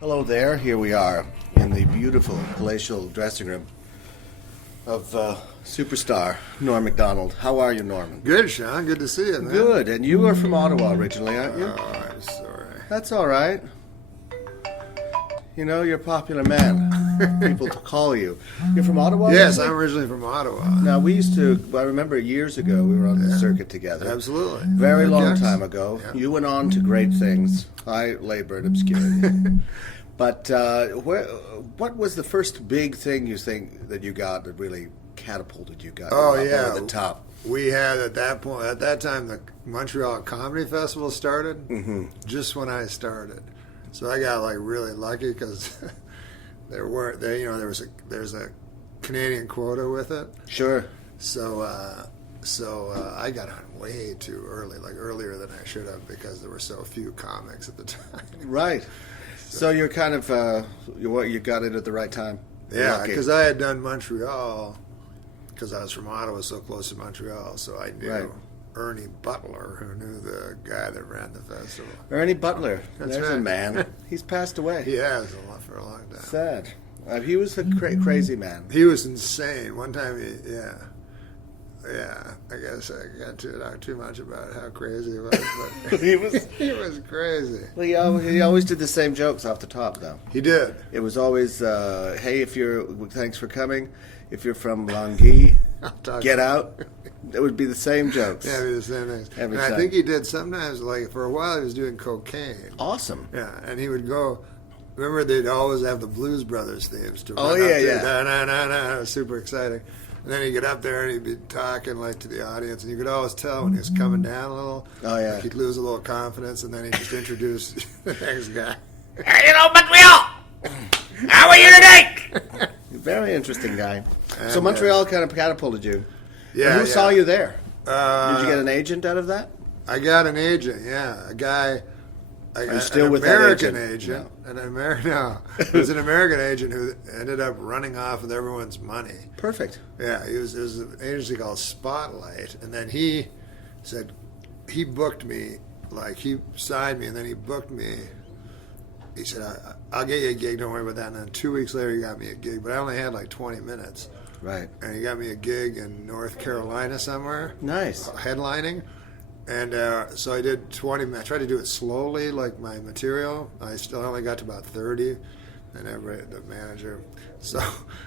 Hello there. Here we are in the beautiful palatial dressing room of superstar Norm Macdonald. How are you, Norman? Good, Sean. Good to see you, man. Good. And you are from Ottawa originally, aren't you? Oh, I'm sorry. That's all right. You know, you're a popular man. People call you. You're from Ottawa? Yes, originally? I'm originally from Ottawa. Now, I remember years ago we were on the circuit together. Absolutely. Very long Yes. time ago. Yeah. You went on to great things. I labor in obscurity. But what was the first big thing you think that you got that really catapulted you guys Oh, up yeah. over the top? We had at that time, the Montreal Comedy Festival started. Just when I started, so I got like really lucky because there's a Canadian quota with it. Sure. So I got on way too early, like earlier than I should have, because there were so few comics at the time. Right. So you're kind of you got in at the right time. Yeah, Lucky. because I had done Montreal, because I was from Ottawa, so close to Montreal, so I knew Right. Ernie Butler, who knew the guy that ran the festival. Ernie Butler. That's There's a right. man. He's passed away. He has for a long time. Sad. He was a crazy man. He was insane. One time, I guess I got to talk too much about how crazy he was, but He was. he was crazy. Well, he always did the same jokes off the top, though. He did. It was always, hey, thanks for coming. If you're from Languille, I'll talk get to- out. It would be the same jokes. Yeah, it'd be the same things. Every and time. I think he did sometimes, like for a while, he was doing cocaine. Awesome. Yeah, and he would go. Remember, they'd always have the Blues Brothers themes to Oh, run up yeah, to. yeah. Na, na, na, na. It was super exciting. And then he'd get up there and he'd be talking like to the audience, and you could always tell when he was coming down a little. Oh, yeah. Like he'd lose a little confidence, and then he'd just introduce the next guy. Hello, Montreal! How are you tonight? Very interesting guy. And, So Montreal kind of catapulted you. Yeah. And who saw you there? Uh, Did you get an agent out of that? I got an agent. Yeah, a guy. I got still an with that American agent? No, it was an American agent who ended up running off with everyone's money. Perfect. Yeah, it was an agency called Spotlight, and then he said he booked me, like he signed me, and then he booked me. He said, "I'll get you a gig. Don't worry about that." And then 2 weeks later, he got me a gig, but I only had like 20 minutes, Right. and he got me a gig in North Carolina somewhere, Nice. headlining. And so I did 20 minutes. I tried to do it slowly, like my material. I only got to about 30, and the manager. So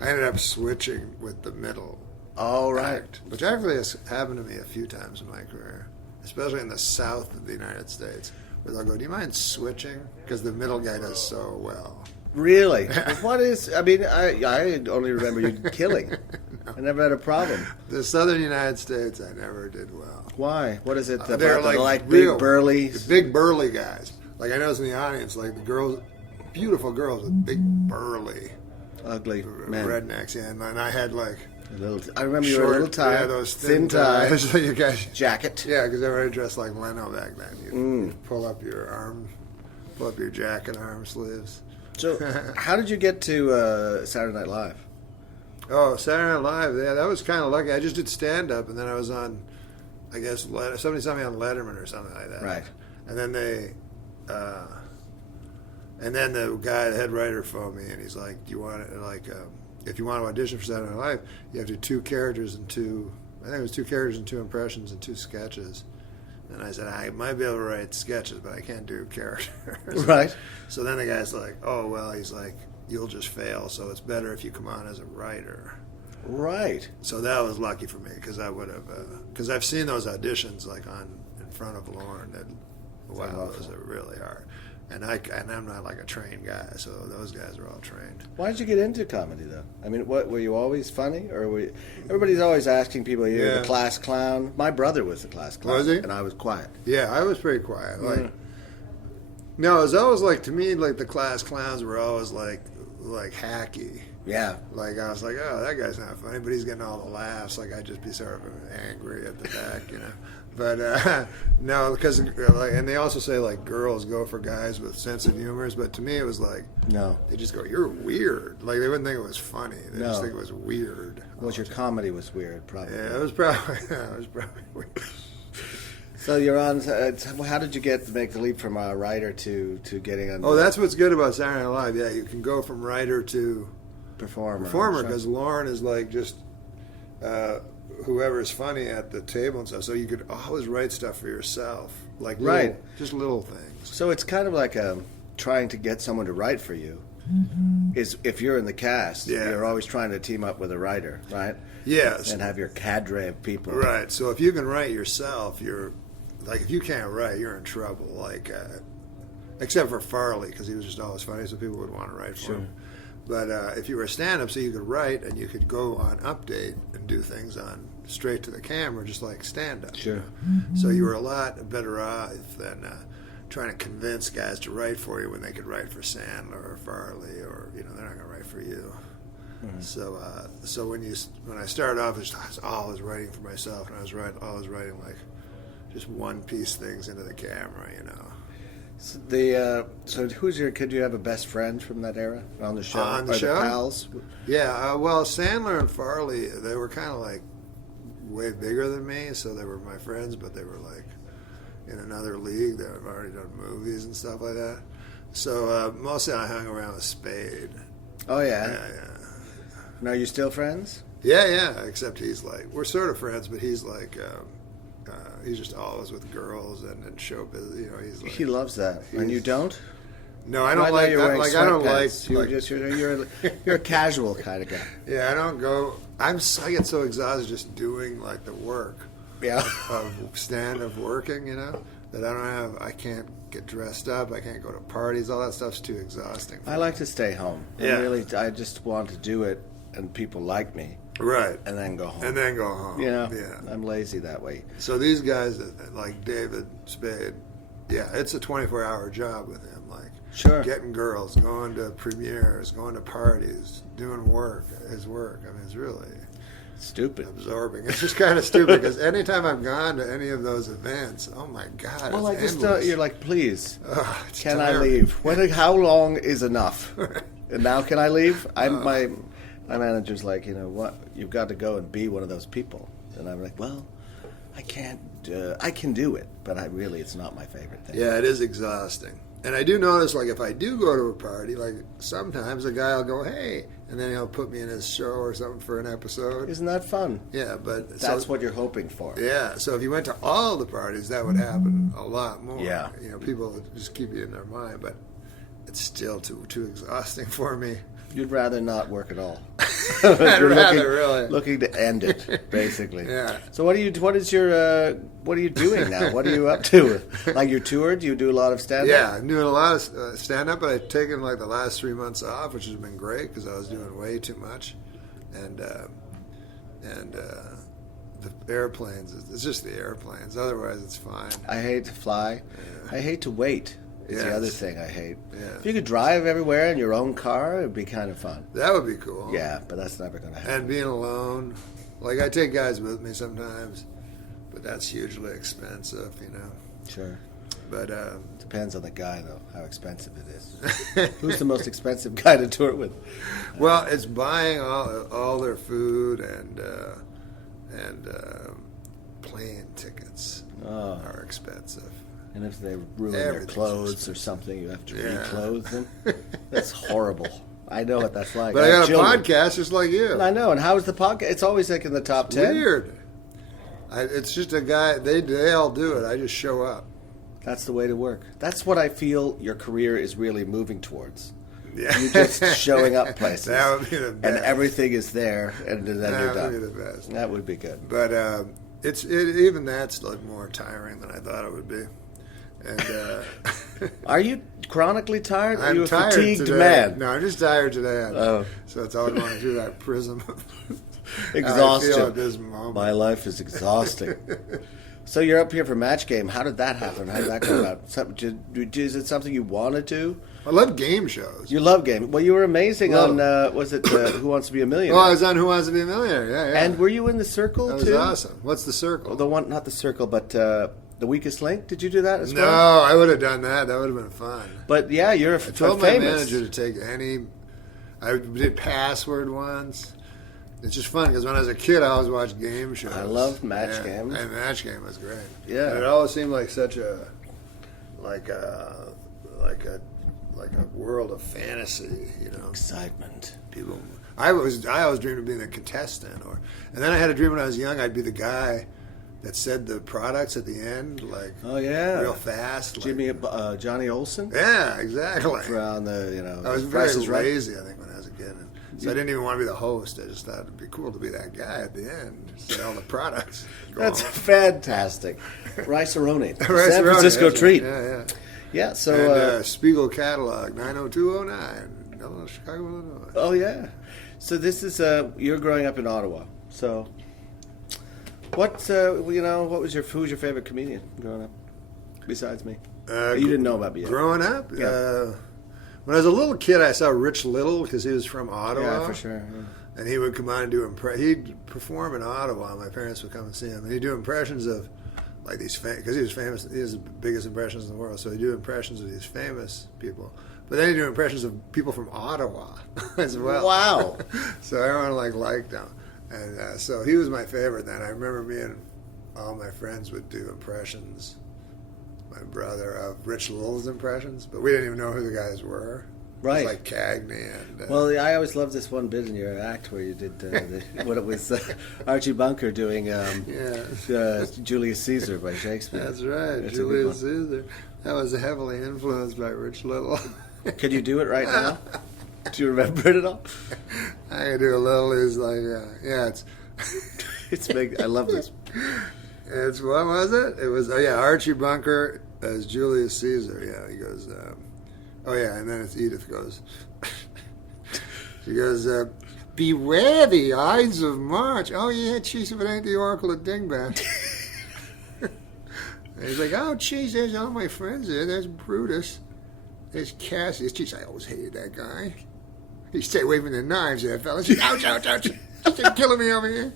I ended up switching with the middle. All right. Act, which actually has happened to me a few times in my career, especially in the south of the United States, where they'll go, "Do you mind switching?" Because the middle guy does so well. Really? What is? I mean, I only remember you killing. I never had a problem. The southern United States, I never did well. Why? What is it about? They're like real, big burly. the big burly guys. Like I noticed in the audience, like the girls, beautiful girls with big burly Ugly men. rednecks. Yeah, and I had like I remember you were a little tie, yeah, those thin ties. You guys, jacket. yeah, because everybody dressed like Leno back then. You pull up your jacket arm sleeves. So, how did you get to Saturday Night Live? Oh, Saturday Night Live. Yeah, that was kind of lucky. I just did stand up, and then I was on, I guess, somebody saw me on Letterman or something like that. Right. And then the guy, the head writer, phoned me, and he's like, "Do you want it? Like, if you want to audition for Saturday Night Live, you have to do 2 characters and 2. I think it was 2 characters and 2 impressions and 2 sketches." And I said, "I might be able to write sketches, but I can't do characters." Right. So then the guy's like, "Oh well," he's like, "You'll just fail. So it's better if you come on as a writer." Right. So that was lucky for me because I would have, because I've seen those auditions like in front of Lauren. And wow, those are really hard. And I'm not like a trained guy, so those guys are all trained. Why did you get into comedy, though? I mean, what were you always funny, or everybody's always asking people, "You're Yeah. the class clown." My brother was the class clown, Was he? and I was quiet. Yeah, I was pretty quiet. Like, no, it was always like, to me, like the class clowns were always like hacky. Yeah. Like I was like, "Oh, that guy's not funny," but he's getting all the laughs. Like I'd just be sort of angry at the back, you know. But no, because and they also say like girls go for guys with sense of humors, but to me it was like No. they just go, "You're weird." Like they wouldn't think it was funny. They just No. think it was weird. Well, your comedy was weird, probably. Yeah, it was probably weird. So you're on. How did you make the leap from a writer to getting on? Oh, that's what's good about Saturday Night Live. Yeah, you can go from writer to performer because Lauren is like just whoever's funny at the table and stuff. So you could always write stuff for yourself, like just little things. So it's kind of like trying to get someone to write for you. Is if you're in the cast, you're always trying to team up with a writer, right? Yes, and have your cadre of people. Right. So if you can write yourself, you're like, if you can't write, you're in trouble. Like, except for Farley, because he was just always funny, so people would want to write for him. But if you were a stand-up, so you could write and you could go on Update and do things on straight to the camera, just like stand-up. Sure. So you were a lot better off than trying to convince guys to write for you when they could write for Sandler or Farley, or they're not going to write for you. Mm-hmm. So when I started off, I was always writing for myself, and I was always writing like just one-piece things into the camera, So could you have a best friend from that era on the show? On the show? The pals? Yeah, well, Sandler and Farley, they were kind of like way bigger than me, so they were my friends, but they were like in another league. They had already done movies and stuff like that. So mostly I hung around with Spade. Oh, yeah? Yeah. Now, are you still friends? Yeah, except he's like, we're sort of friends, but he's like, he's just always with girls and show business. He's like, he loves that, and you don't. No, I don't like that. Like, I don't like. You're a casual kind of guy. Yeah, I don't go. I get so exhausted just doing like the work. Yeah. Of stand-up working, that I can't get dressed up. I can't go to parties. All that stuff's too exhausting. I like to stay home. Yeah. I just want to do it, and people like me. Right. And then go home. Yeah. I'm lazy that way. So these guys, like David Spade, it's a 24-hour job with him. Like, getting girls, going to premieres, going to parties, doing his work. I mean, it's really stupid. Absorbing. It's just kind of stupid because anytime I've gone to any of those events, oh my God, well, it's endless. You're like, please, can tiring. I leave? How long is enough? And now can I leave? My manager's like, what? You've got to go and be one of those people. And I'm like, well, I can't. I can do it, but it's not my favorite thing. Yeah, it is exhausting. And I do notice, like, if I do go to a party, like, sometimes a guy will go, hey, and then he'll put me in his show or something for an episode. Isn't that fun? Yeah, but... That's what you're hoping for. Yeah, so if you went to all the parties, that would happen a lot more. Yeah. People would just keep you in their mind, but it's still too exhausting for me. You'd rather not work at all. I'd rather really looking to end it, basically. Yeah. So what are you doing now? What are you up to? Like, you're toured? Do you do a lot of stand-up? Yeah, I'm doing a lot of stand-up, but I've taken like the last 3 months off, which has been great because I was doing way too much, and the airplanes. It's just the airplanes. Otherwise, it's fine. I hate to fly. Yeah. I hate to wait. It's the other thing I hate. Yeah. If you could drive everywhere in your own car, it'd be kind of fun. That would be cool. Yeah, but that's never going to happen. And being alone. Like, I take guys with me sometimes, but that's hugely expensive, Sure. But depends on the guy, though, how expensive it is. Who's the most expensive guy to tour with? Well, it's buying all their food and plane tickets are expensive. And if they ruin their clothes or something, you have to reclothe them. That's horrible. I know what that's like. But I got a podcast just like you. I know. And how is the podcast? It's always like in the top 10. Weird. It's just a guy. They all do it. I just show up. That's the way to work. That's what I feel your career is really moving towards. Yeah. You're just showing up places. That would be the best. And everything is there, and then you're done. That would be the best. That would be good. But even that's like more tiring than I thought it would be. And are you chronically tired? Are I'm you a tired fatigued today. man? No, I'm just tired today. Oh. So it's always going through that prism of Exhaustion. I feel at this moment. My life is exhausting. So you're up here for Match Game. How did that happen? How did that come about? Is it something you want to do? I love game shows. You love game. Well, you were amazing on, was it Who Wants to Be a Millionaire? Well, I was on Who Wants to Be a Millionaire, yeah. And were you in The Circle, too? That was awesome. What's The Circle? The one, not The Circle, but The Weakest Link. Did you do that as well? No, I would have done that. That would have been fun. But, yeah, you're I told famous. my manager to take any... I did Password once. It's just fun because when I was a kid, I always watched game shows. I loved Match Game. And Match Game was great. Yeah. And it always seemed like such a world of fantasy, you know. Excitement. People. I always dreamed of being a contestant, and then I had a dream when I was young. I'd be the guy that said the products at the end, like real fast. Johnny Olsen. Yeah, exactly. Around the I was very lazy, I think, when I was a kid, so I didn't even want to be the host. I just thought it'd be cool to be that guy at the end, say all the products. That's fantastic. Rice-A-Roni, San Rice-A-Roni, Francisco treat. Yeah. Yeah. So and, Spiegel catalog 90209, Chicago, Illinois. Oh yeah. So this is you're growing up in Ottawa. So what was who's your favorite comedian growing up besides me? You didn't know about me yet. Growing up, Yeah. When I was a little kid, I saw Rich Little because he was from Ottawa. Yeah, for sure. Yeah. And he would come on and do he'd perform in Ottawa. My parents would come and see him, and he'd do impressions of like these because he was famous. He has the bigged impressions in the world, so he'd do impressions of these famous people. But then he'd do impressions of people from Ottawa as well. Wow! So everyone liked him, and so he was my favorite. Then I remember me and all my friends would do impressions. My brother of Rich Little's impressions, but we didn't even know who the guys were. Right. It was like Cagney and. Well, I always loved this one bit in your act where you did what it was Archie Bunker doing Julius Caesar by Shakespeare. That's right, Julius Caesar. That was heavily influenced by Rich Little. Could you do it right now? Do you remember it at all? I can do a little. It's like, it's. It's big. I love this. It's what was it? It was Archie Bunker as Julius Caesar. Yeah, he goes. And then it's Edith goes. She goes. Beware the Ides of March. Oh yeah, geez, if it ain't the Oracle of Dingbat. And he's like, oh geez, there's all my friends there. There's Brutus. There's Cassius. Geez, I always hated that guy. He stay away from the knives there, fellas. Ouch, ouch, ouch. They're killing me over here.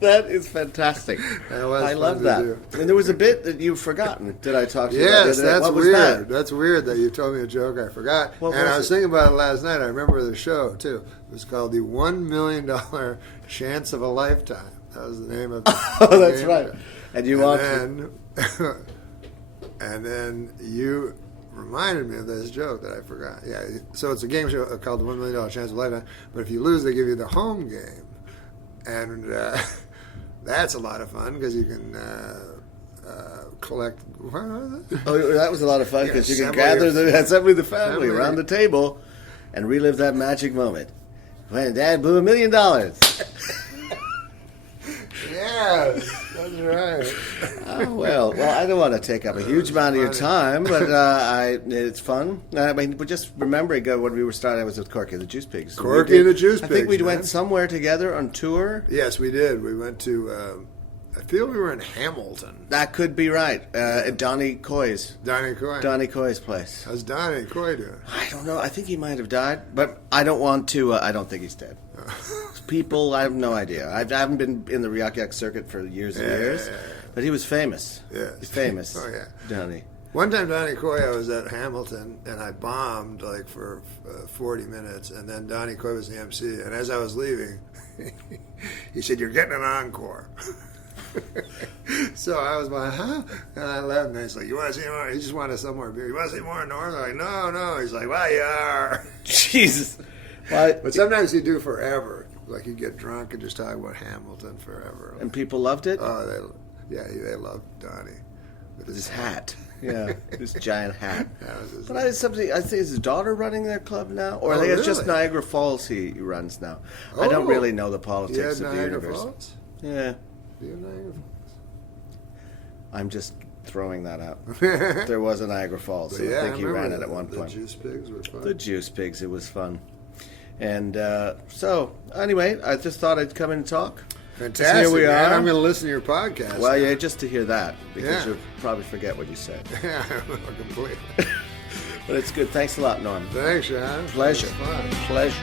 That is fantastic. I love that. And there was a bit that you've forgotten. Did I talk to you about? Yes, that's what was weird. that? That's weird that you told me a joke I forgot. I was thinking about it last night. I remember the show, too. It was called The $1 Million Chance of a Lifetime. That was the name of it. Oh, that's right. And you watched And then you reminded me of this joke that I forgot. Yeah, so it's a game show called The $1 Million Chance of a Lifetime. But if you lose, they give you the home game. And that's a lot of fun because you can collect. What was it? Oh, that was a lot of fun because you can gather assemble the family around the table and relive that magic moment when Dad blew $1 million. Yes, that's right. Oh, well, I don't want to take up a huge amount of your time, but it's fun. I mean, but just remembering when we were starting, I was with Corky and the Juice Pigs. Corky and the Juice Pigs. I think we went somewhere together on tour. Yes, we did. We went to. I feel we were in Hamilton. That could be right. At Donnie Coy's. Donnie Coy's place. How's Donnie Coy doing? I don't know. I think he might have died, but I don't want to. I don't think he's dead. People, I have no idea. I haven't been in the Yuck Yuck circuit for years and years, but he was famous. Yeah, he's famous. Oh yeah, Donnie. One time, Donnie Coy, I was at Hamilton and I bombed for 40 minutes, and then Donnie Coy was the MC. And as I was leaving, he said, "You're getting an encore." So I was like, huh? And I left, and he's like, "You want to see more?" He just wanted some more beer. "You want to see more North?" I'm like, no. He's like, "Well, you are." Jesus. But sometimes he'd do forever. Like he'd get drunk and just talk about Hamilton forever. And people loved it? Oh, they loved Donnie. With his hat. Yeah, his giant hat. But I think is his daughter running their club now? Or I think it's just Niagara Falls he runs now. I don't really know the politics of the universe. Falls? Yeah. Do you have Niagara Falls? I'm just throwing that out. There was a Niagara Falls, so I think he ran it at one point. The Juice Pigs were fun. The Juice Pigs, it was fun. And so, anyway, I just thought I'd come in and talk. Fantastic, here we man. are. I'm going to listen to your podcast. Well, yeah, just to hear that, because you'll probably forget what you said. Yeah, completely. But it's good. Thanks a lot, Norm. Thanks, Sean. Pleasure. Fun. Pleasure.